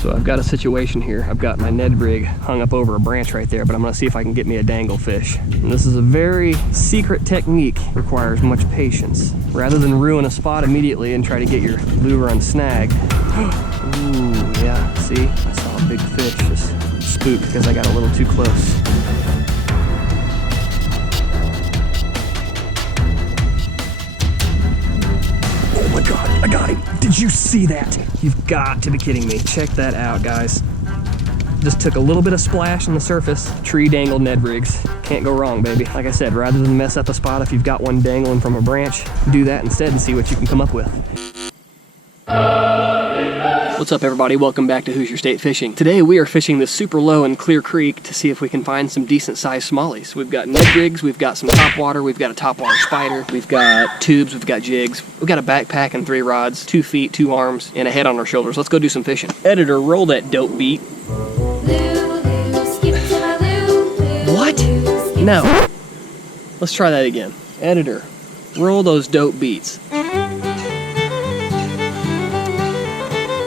So I've got a situation here. I've got my Ned Rig hung up over a branch right there, but I'm gonna see if I can get me a dangle fish. And this is a very secret technique, requires much patience. Rather than ruin a spot immediately and try to get your lure unsnagged. Ooh, yeah, see? I saw a big fish just spook because I got a little too close. Oh my God, I got him. Did you see that? You've got to be kidding me. Check that out, guys. Just took a little bit of splash on the surface. Tree dangled Ned Rigs. Can't go wrong, baby. Like I said, rather than mess up a spot, if you've got one dangling from a branch, do that instead and see what you can come up with. What's up, everybody? Welcome back to Hoosier State Fishing. Today we are fishing this super low and clear creek to see if we can find some decent sized smallies. We've got Ned Rigs, we've got some Topwater, we've got a Topwater spider, we've got tubes, we've got jigs, we've got a backpack and 3 rods, 2 feet, 2 arms, and a head on our shoulders. Let's go do some fishing. Editor, roll that dope beat. What? No. Let's try that again. Editor, roll those dope beats.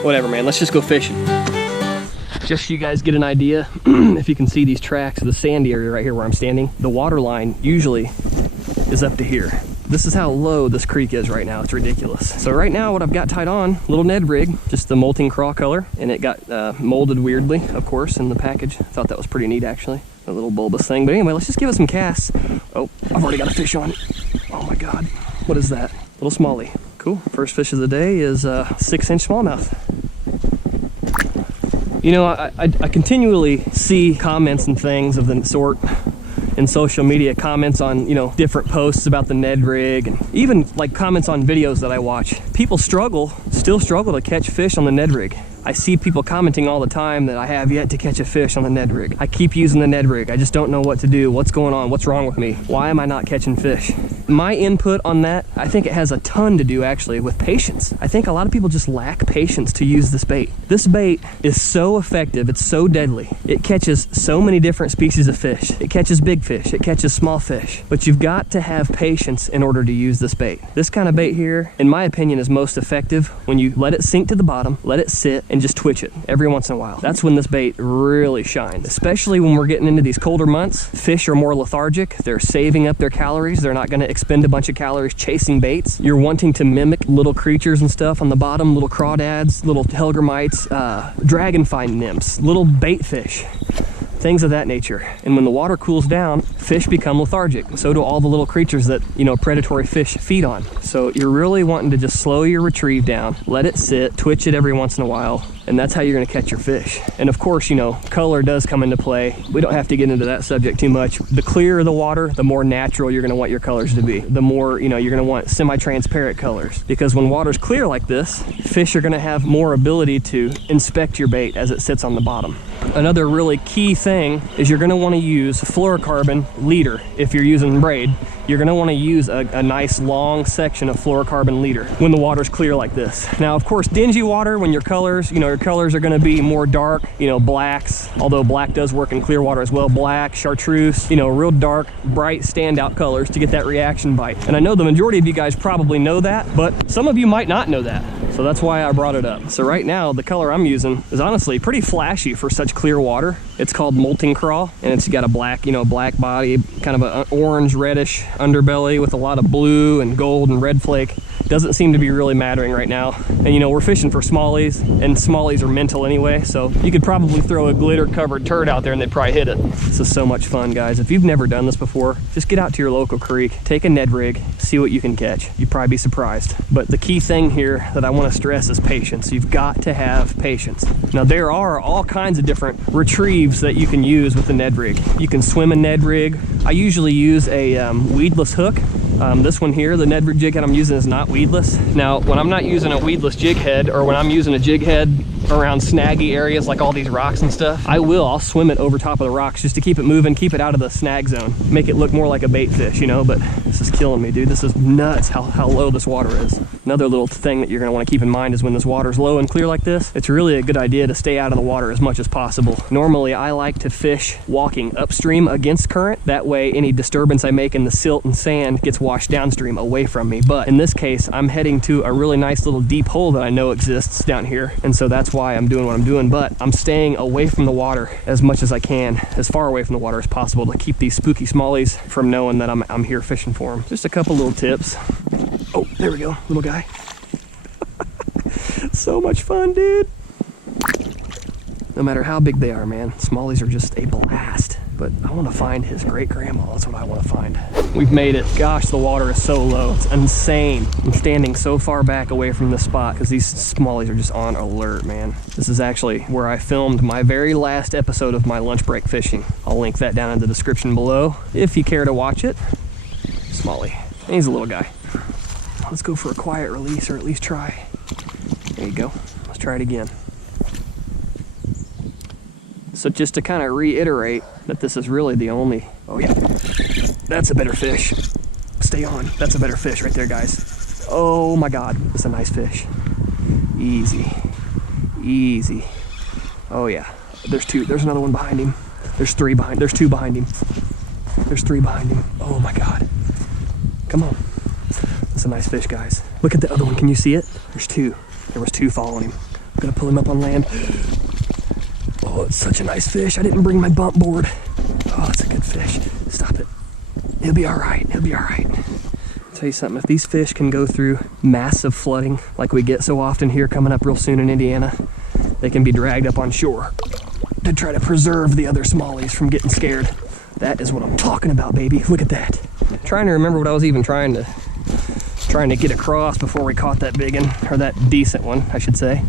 Whatever, man, let's just go fishing. Just so you guys get an idea, if you can see these tracks, the sandy area right here where I'm standing, the water line usually is up to here. This is how low this creek is right now. It's ridiculous. So right now what I've got tied on, little Ned Rig, just the molting craw color, and it got molded weirdly, of course, in the package. I thought that was pretty neat, actually. A little bulbous thing. But anyway, let's just give it some casts. Oh, I've already got a fish on. Oh my God. What is that? Little smallie. Cool. First fish of the day is a 6-inch smallmouth. You know, I continually see comments and things of the sort in social media, comments on, you know, different posts about the Ned Rig, and even like comments on videos that I watch. People still struggle to catch fish on the Ned Rig. I see people commenting all the time that I have yet to catch a fish on the Ned Rig. I keep using the Ned Rig. I just don't know what to do. What's going on? What's wrong with me? Why am I not catching fish? My input on that, I think it has a ton to do actually with patience. I think a lot of people just lack patience to use this bait. This bait is so effective. It's so deadly. It catches so many different species of fish. It catches big fish. It catches small fish. But you've got to have patience in order to use this bait. This kind of bait here, in my opinion, is most effective when you let it sink to the bottom, let it sit, and just twitch it every once in a while. That's when this bait really shines. Especially when we're getting into these colder months, fish are more lethargic. They're saving up their calories. They're not going to expend a bunch of calories chasing baits. You're wanting to mimic little creatures and stuff on the bottom, little crawdads, little hellgrammites, dragonfly nymphs, little bait fish, things of that nature. And when the water cools down, fish become lethargic. So do all the little creatures that, you know, predatory fish feed on. So you're really wanting to just slow your retrieve down, let it sit, twitch it every once in a while, and that's how you're going to catch your fish. And of course, you know, color does come into play. We don't have to get into that subject too much. The clearer the water, the more natural you're going to want your colors to be. The more, you know, you're going to want semi-transparent colors, because when water's clear like this, fish are going to have more ability to inspect your bait as it sits on the bottom. Another really key thing is you're going to want to use fluorocarbon leader. If you're using braid, you're going to want to use a nice long section of fluorocarbon leader when the water's clear like this. Now, of course, dingy water, when your colors, you know, your colors are going to be more dark, you know, blacks, although black does work in clear water as well. Black, chartreuse, you know, real dark, bright, standout colors to get that reaction bite. And I know the majority of you guys probably know that, but some of you might not know that. So that's why I brought it up. So right now, the color I'm using is honestly pretty flashy for such clear water. It's called molting craw, and it's got a black, you know, black body, kind of an orange reddish underbelly with a lot of blue and gold and red flake. Doesn't seem to be really mattering right now. And you know, we're fishing for smallies, and smallies are mental anyway, so you could probably throw a glitter covered turd out there and they'd probably hit it. This is so much fun, guys. If you've never done this before, just get out to your local creek, take a Ned Rig, see what you can catch. You'd probably be surprised. But the key thing here that I want to stress is patience. You've got to have patience. Now, there are all kinds of different retrieves that you can use with the Ned Rig. You can swim a Ned Rig. I usually use a weedless hook. This one here, the Ned Rig jig head I'm using, is not weedless. Now, when I'm not using a weedless jig head, or when I'm using a jig head around snaggy areas like all these rocks and stuff, I'll swim it over top of the rocks just to keep it moving, keep it out of the snag zone, make it look more like a bait fish, you know. But this is killing me, dude. This is nuts how low this water is. Another little thing that you're going to want to keep in mind is when this water's low and clear like this, it's really a good idea to stay out of the water as much as possible. Normally, I like to fish walking upstream against current. That way, any disturbance I make in the silt and sand gets washed downstream away from me. But in this case, I'm heading to a really nice little deep hole that I know exists down here, and so that's why why I'm doing what I'm doing, but I'm staying away from the water as much as I can, as far away from the water as possible, to keep these spooky smallies from knowing that I'm here fishing for them. Just a couple little tips. Oh, there we go, little guy. So much fun, dude. No matter how big they are, man, smallies are just a blast. But I want to find his great-grandma. That's what I want to find. We've made it. Gosh, the water is so low. It's insane. I'm standing so far back away from the spot because these smallies are just on alert, man. This is actually where I filmed my very last episode of my lunch break fishing. I'll link that down in the description below if you care to watch it. Smallie. He's a little guy. Let's go for a quiet release, or at least try. There you go. Let's try it again. So just to kind of reiterate that this is really the only... Oh yeah, that's a better fish. Stay on. That's a better fish right there, guys. Oh my God, that's a nice fish. Easy, easy. Oh yeah, there's two. There's another one behind him. There's three behind. There's two behind him. There's three behind him. Oh my God. Come on. That's a nice fish, guys. Look at the other one. Can you see it? There's two. There was two following him. I'm gonna pull him up on land. Oh, it's such a nice fish. I didn't bring my bump board. Oh, it's a good fish. Stop it. He'll be all right. He'll be all right. I'll tell you something. If these fish can go through massive flooding like we get so often here coming up real soon in Indiana, they can be dragged up on shore to try to preserve the other smallies from getting scared. That is what I'm talking about, baby. Look at that. I'm trying to remember what I was even trying to get across before we caught that big one, or that decent one, I should say.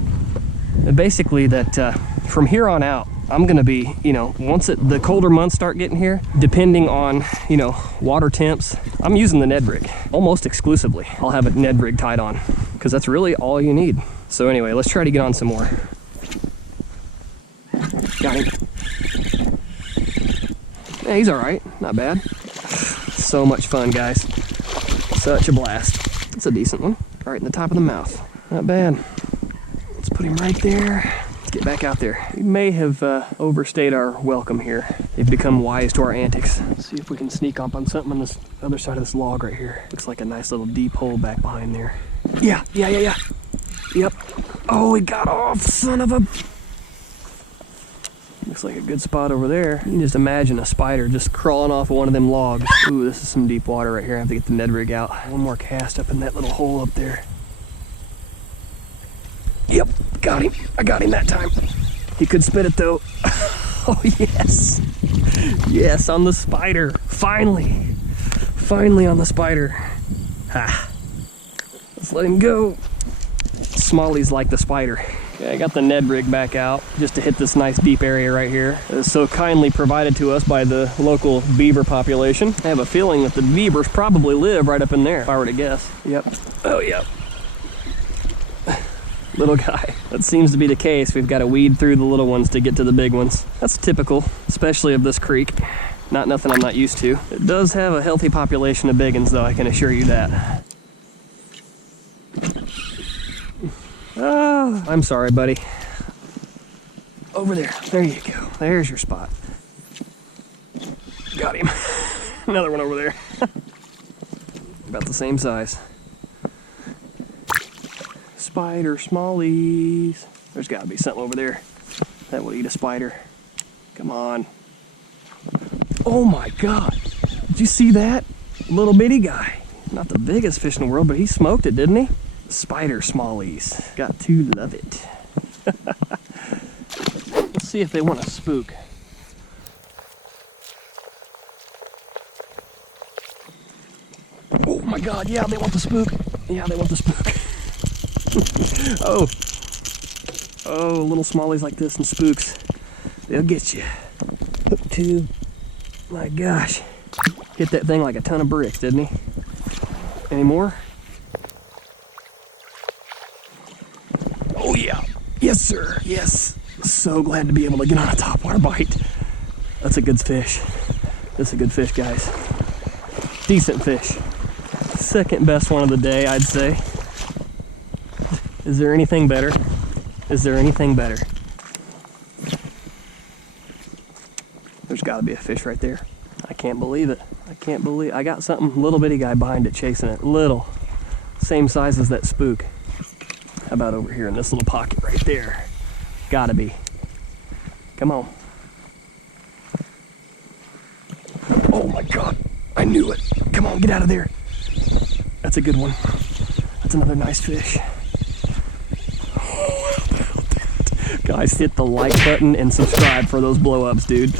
And basically that from here on out, I'm gonna be, once the colder months start getting here, depending on, water temps, I'm using the Ned Rig almost exclusively. I'll have a Ned Rig tied on because that's really all you need. So anyway, let's try to get on some more. Got him. Yeah, he's all right, not bad. So much fun, guys. Such a blast. It's a decent one, right in the top of the mouth. Not bad. Let's put him right there. Let's get back out there. We may have overstayed our welcome here. They've become wise to our antics. Let's see if we can sneak up on something on this other side of this log right here. Looks like a nice little deep hole back behind there. Yeah. Yep. Oh, he got off, son of a... Looks like a good spot over there. You can just imagine a spider just crawling off of one of them logs. Ooh, this is some deep water right here. I have to get the Ned Rig out. One more cast up in that little hole up there. Yep, got him. I got him that time. He could spit it though. Oh yes. Yes, on the spider. Finally. Finally on the spider. Ha. Let's let him go. Smallies like the spider. Okay, I got the Ned Rig back out just to hit this nice deep area right here. It's so kindly provided to us by the local beaver population. I have a feeling that the beavers probably live right up in there, if I were to guess. Yep. Oh, yep. Little guy. That seems to be the case. We've got to weed through the little ones to get to the big ones. That's typical, especially of this creek. Not nothing I'm not used to. It does have a healthy population of big ones, though, I can assure you that. Oh, I'm sorry, buddy. Over there. There you go. There's your spot. Got him. Another one over there. About the same size. Spider smallies. There's got to be something over there that would eat a spider. Come on. Oh my God. Did you see that? Little bitty guy. Not the biggest fish in the world, but he smoked it, didn't he? Spider smallies. Got to love it. Let's see if they want to spook. Oh my God, yeah, they want to spook. Yeah, they want to spook. Oh, little smallies like this and spooks. They'll get you. Hook tube. My gosh. Hit that thing like a ton of bricks, didn't he? Any more? Oh yeah. Yes, sir. Yes. So glad to be able to get on a topwater bite. That's a good fish. That's a good fish, guys. Decent fish. Second best one of the day, I'd say. Is there anything better? Is there anything better? There's got to be a fish right there. I can't believe it. I can't believe I got something, little bitty guy behind it chasing it. Little. Same size as that spook. How about over here in this little pocket right there? Gotta be. Come on. Oh my God, I knew it. Come on, get out of there. That's a good one. That's another nice fish. Guys, hit the like button and subscribe for those blow-ups, dude.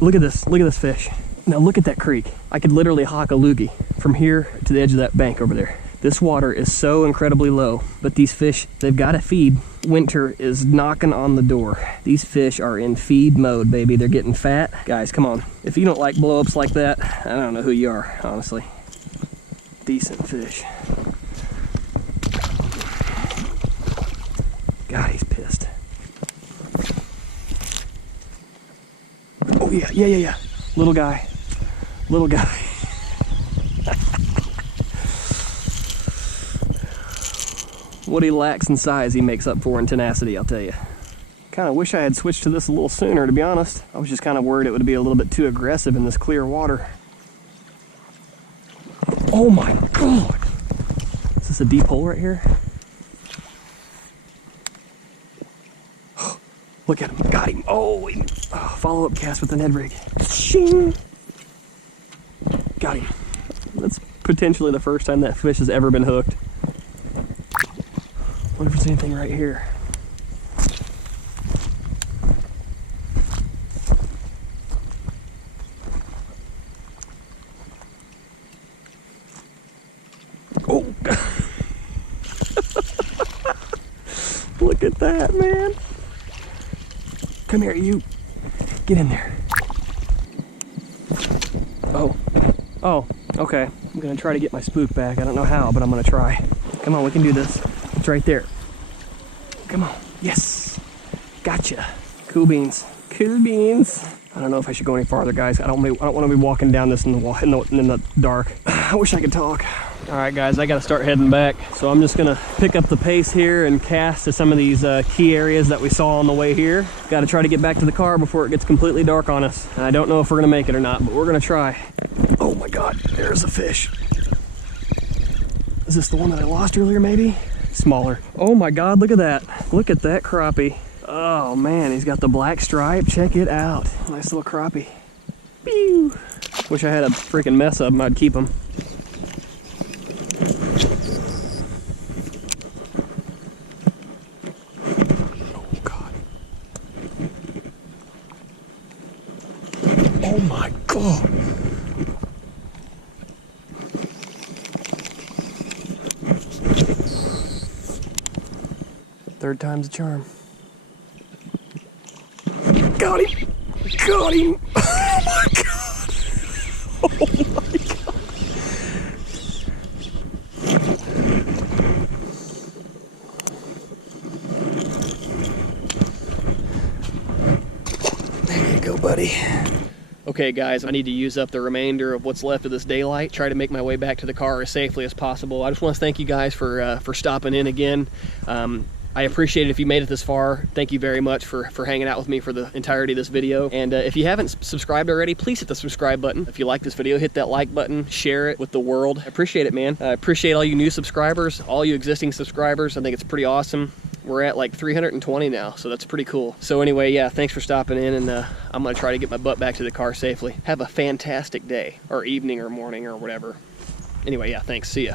Look at this fish. Now look at that creek. I could literally hawk a loogie from here to the edge of that bank over there. This water is so incredibly low, but these fish, they've got to feed. Winter is knocking on the door. These fish are in feed mode, baby. They're getting fat. Guys, come on. If you don't like blow-ups like that, I don't know who you are, honestly. Decent fish. God, he's pissed. Oh yeah. Little guy. What he lacks in size, he makes up for in tenacity, I'll tell you. Kind of wish I had switched to this a little sooner, to be honest. I was just kind of worried it would be a little bit too aggressive in this clear water. Oh my God! Is this a deep hole right here? Look at him, got him. Oh, follow-up cast with the Ned Rig. Shing! Got him. That's potentially the first time that fish has ever been hooked. Wonder if there's anything right here. Oh! Look at that, man. Come here, you. Get in there. Oh, okay. I'm gonna try to get my spook back. I don't know how, but I'm gonna try. Come on, we can do this. It's right there. Come on. Yes. Gotcha. Cool beans. Cool beans. I don't know if I should go any farther, guys. I don't want to be walking down this in the dark. I wish I could talk. All right, guys, I got to start heading back. So I'm just going to pick up the pace here and cast to some of these key areas that we saw on the way here. Got to try to get back to the car before it gets completely dark on us. And I don't know if we're going to make it or not, but we're going to try. Oh my God, there's a fish. Is this the one that I lost earlier, maybe? Smaller. Oh my God, look at that. Look at that crappie. Oh man, he's got the black stripe. Check it out. Nice little crappie. Pew! Wish I had a freaking mess of them, I'd keep them. Oh God. Oh my God. Third time's a charm. Got him! Got him! Oh my God! Oh my God! There you go, buddy. Okay guys, I need to use up the remainder of what's left of this daylight, try to make my way back to the car as safely as possible. I just want to thank you guys for stopping in again. I appreciate it if you made it this far. Thank you very much for hanging out with me for the entirety of this video. And if you haven't subscribed already, please hit the subscribe button. If you like this video, hit that like button, share it with the world. I appreciate it, man. I appreciate all you new subscribers, all you existing subscribers. I think it's pretty awesome. We're at like 320 now, so that's pretty cool. So anyway, yeah, thanks for stopping in, and I'm gonna try to get my butt back to the car safely. Have a fantastic day, or evening, or morning, or whatever. Anyway, yeah, thanks. See ya.